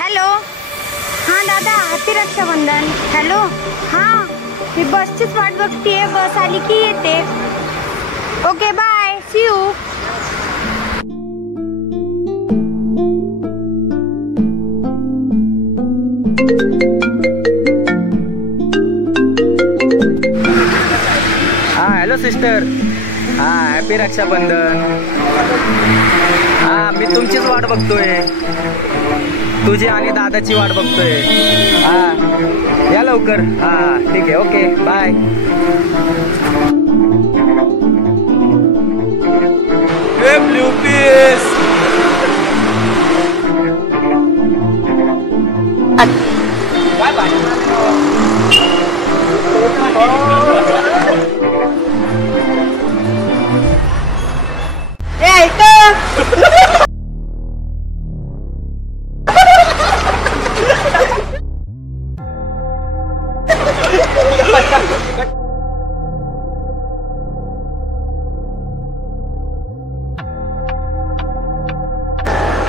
Hello, हाँ दादा, happy Rakshabandhan. Hello, हाँ मी बसचीच वाट बघतीये, बस आली की येते. Okay bye, see you. हाँ हॅलो सिस्टर, हाँ हॅपी रक्षाबंधन. हाँ मी तुमचीच वाट बघतोय, तुझी आणि दादाची वाट बघतोय. हाँ या लवकर. हाँ ठीक आहे, ओके बाय. ब्लू पीस बाय बाय.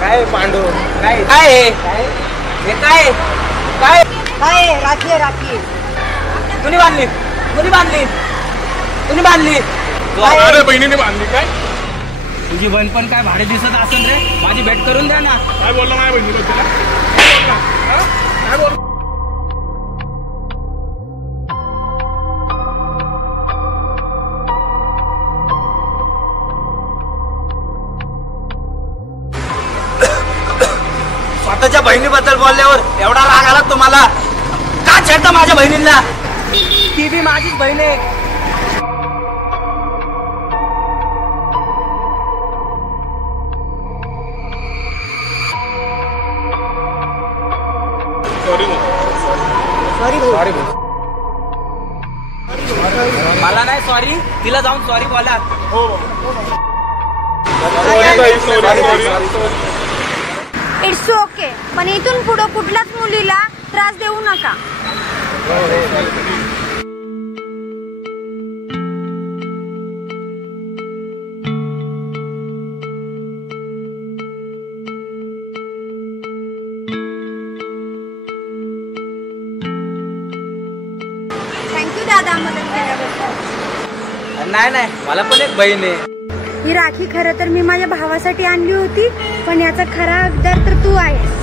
काय पांडू काय काय हे काय काय काय राखी राखी कुणी बांधली कुणी बांधली कुणी बांधली? अरे बहिणीने बांधली काय? तुझी बहीण पण काय भाडे दिसत असेल रे, माझी भेट करून द्या ना. काय बोलला माझ्या बहिणीला तुला? काय बोल स्वतःच्या बहिणीबद्दल बोलल्यावर एवढा राग आला तुम्हाला? का छेडता माझ्या बहिणीला? ती बी माझीच बहीण आहे. सॉरी मला नाही सॉरी, तिला जाऊन सॉरी बोला. इट्स ओके, पण इथून पुढं कुठल्याच मुलीला त्रास देऊ नका. थँक्यू दादा, मदत केल्याबद्दल. नाही मला पण एक बहीण आहे. ही राखी खरं तर मी माझ्या भावासाठी आणली होती, पण याचा खरा हकदार तर तू आहेस.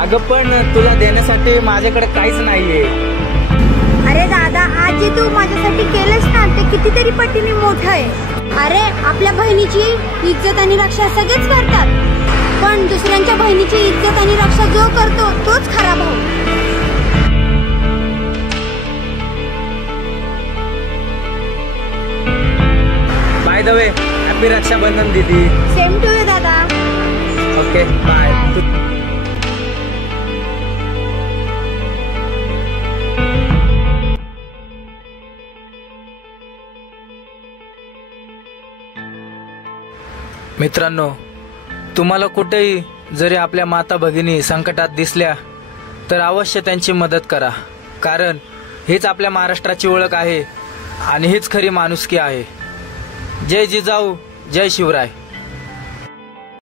अगं पण तुला देण्यासाठी माझ्याकडे काहीच नाहीये. अरे दादा, आज जे तू माझ्यासाठी केलंस ना, ते कितीतरी पटीने मोठं आहे. अरे आपल्या बहिणीची इज्जत आणि रक्षा सगळेच करतात, पण दुसऱ्यांच्या बहिणीची इज्जत आणि रक्षा जो करतो तोच खरा भाऊ. By the way, happy Rakshabandhan दीदी. सेम टू यू दादा. Okay bye. मित्रांनो, तुम्हाला कुठेही जरी आपल्या माता भगिनी संकटात दिसल्या तर अवश्य त्यांची मदत करा, कारण हीच आपल्या महाराष्ट्राची ओळख आहे आणि हीच खरी माणुसकी आहे. जय जिजाऊ, जय शिवराय.